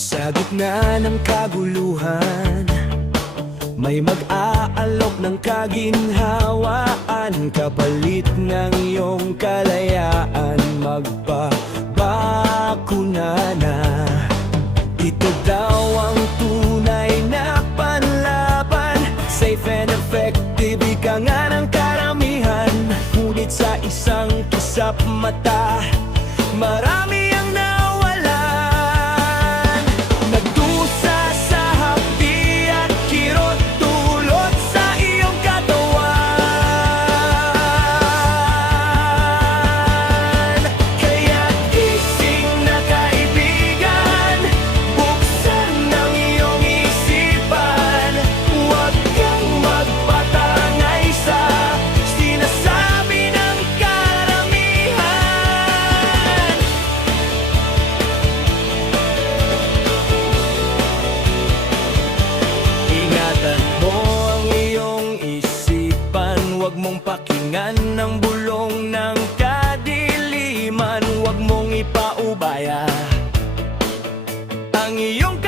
Sa gitna ng kaguluhan, may mag-aalok ng kaginhawaan. Kapalit ng iyong kalayaan, magpabakuna na. Ito daw ang tunay na panlaban, safe and effective, ika nga ng karamihan. Ngunit sa isang kisap mata, marami ang nawalan. Nagdusa sa hapdi at kirot, tulot sa iyong katawan. Kaya gising na kaibigan, buksan ang iyong isipan. Huwag kang magpatangay sa sinasabi ng karamihan. Ingatan mo ang iyong isipan, huwag mong pakinggan ang bulong ng kadiliman. Huwag mong ipaubaya ang iyong